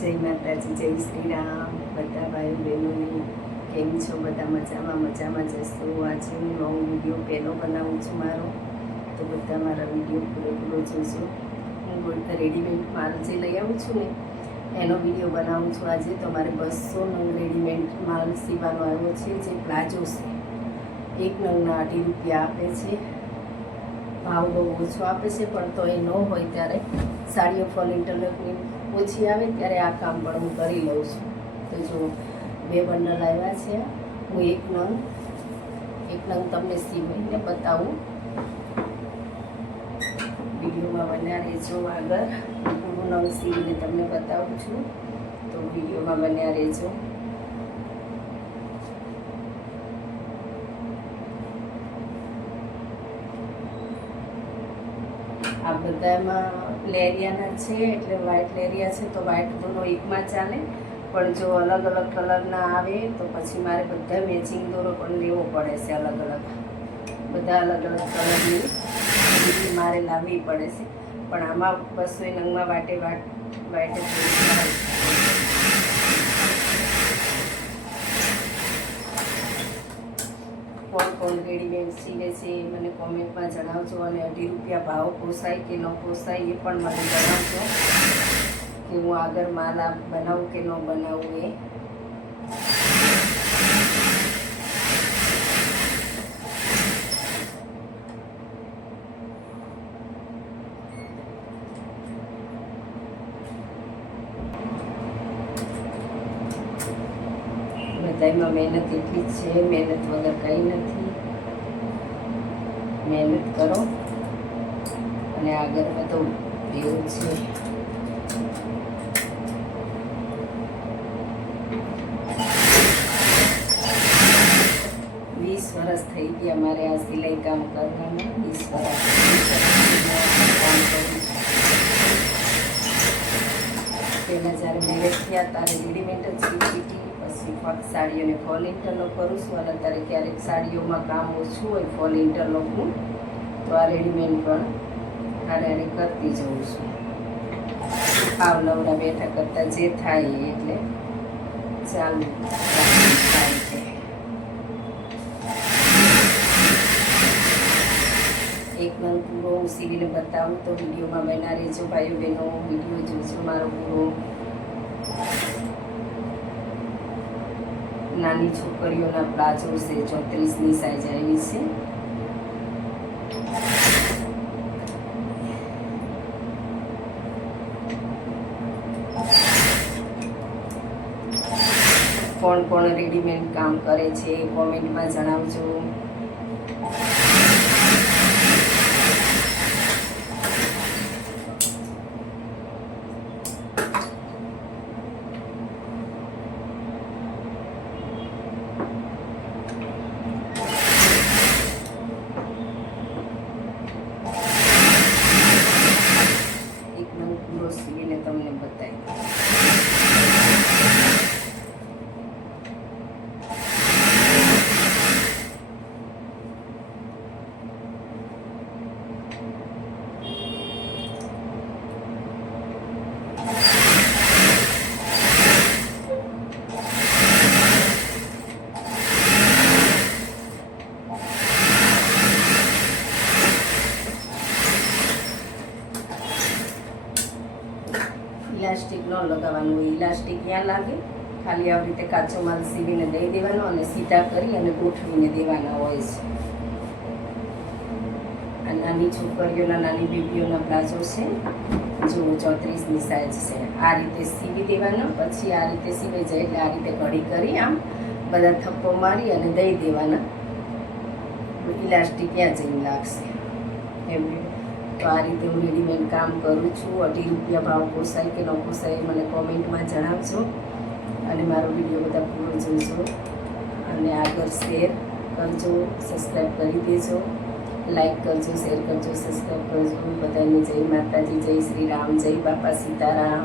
જય માતાજી, જય શ્રી રામ. બધા ભાઈ બહેનોને કેમ છો? બધા મજામાં જશો. આજે હું નવો વિડીયો પહેલો બનાવું છું મારો, તો બધા મારા વિડીયો પૂરો જોઈશું. હું બોલતા રેડીમેડ માલ જે લઈ આવું છું ને એનો વિડીયો બનાવું છું આજે. તો મારે 200 નંગ રેડીમેડ માલ સીવાનો આવ્યો છે, જે પ્લાઝો છે. એક નંગના 8 રૂપિયા આપે છે. ભાવ બહુ ઓછો આપે છે, પણ તો એ ન હોય ત્યારે સાડીઓ ફોલ ઇન્ટરલોકની ઓછી આવે ત્યારે આ કામ પણ હું કરી લઉં છું. તો જો 2 બંડલ આવ્યા છે. હું એક નંગ તમને સીવીને બતાવું. વિડીયોમાં બન્યા રહેજો. આગળ પૂરું નંગ સીવીને તમને બતાવું છું, તો વિડીયોમાં બન્યા રહેજો. આ બધામાં લેરિયાના છે, એટલે વ્હાઇટ લેરિયા છે, તો વ્હાઇટ દોનો એકમાં ચાલે. પણ જો અલગ અલગ કલરના આવે તો પછી મારે બધા મેચિંગ દોરો પણ લેવો પડે છે. બધા અલગ અલગ કલરની મારે લાવવી પડે છે. પણ આમાં 200 નંગમાં વાટે કોણ રેડીમેડ સીવે છે મને કોમેન્ટમાં જણાવજો. અને 18 રૂપિયા ભાવ પોસાય કે ન પોસાય એ પણ મને જણાવજો, કે હું આગળ માલ બનાવું કે ન બનાવું એ. બધામાં મહેનત એટલી જ છે, મહેનત વગર કંઈ નથી. મહેનત કરો અને આગળ વધો, એવું છે. વર્ષ થઈ ગયા મારે આ સિલાઈ કામ કરવાના. 20 વર્ષ કામ કરું છું. પહેલાં જ્યારે મેરેજ થયા ત્યારે રેડીમેડ જ સીવતી હતી. પછી ફક્ત સાડીઓને ફોલ ઇન્ટરલોક કરું છું. અને અત્યારે ક્યારેક સાડીઓમાં કામ ઓછું હોય ફોલ ઇન્ટરલોકનું, તો આ રેડીમેડ પણ હારે કરતી જઉં છું. આવ નવરા બેઠા કરતાં જે થાય એટલે ચાલુ થાય છે. એક નંગ પૂરો હું સીવીને બતાવું, તો વિડીયોમાં બન્યા રહેજો ભાઈઓ બહેનો. વિડીયો જોઈશું મારો પૂરો. નાની છોકરીઓના પ્લાઝો છે, 34ની સાઈઝ આવી છે. કોણ રેડીમેડ કામ કરે છે કોમેન્ટમાં જણાવજો. સીવીને તમને બતાવી. ઇલાસ્ટિક ન લગાવવાનું હોય. ઇલાસ્ટિક ક્યાં લાગે? ખાલી આવી રીતે કાચો માલ સીવીને દઈ દેવાનો અને સીધા કરી અને ગોઠવીને દેવાના હોય છે. આ નાની છોકરીઓના, નાની બેબીઓના પ્લાઝો છે. જો 34ની સાઈઝ છે. આ રીતે સીવી દેવાનો. પછી આ રીતે સીવાઈ જાય એટલે આ રીતે ઘડી કરી આમ બધા થપ્પો મારી અને દઈ દેવાના. ઇલાસ્ટિક ક્યાં જઈને લાગશે એમ. તો આ રીતે હું રેડીમેડ કામ કરું છું. 18 રૂપિયા ભાવ પોસાય કે ન પોસાય મને કોમેન્ટમાં જણાવજો. અને મારો વિડીયો બધા પૂરો જોઈજો. અને આગળ શેર કરજો, સબસ્ક્રાઈબ કરી દેજો, લાઈક કરજો, શેર કરજો, સબસ્ક્રાઈબ કરજો. બધાને જય માતાજી, જય શ્રી રામ, જય બાપા સીતારામ.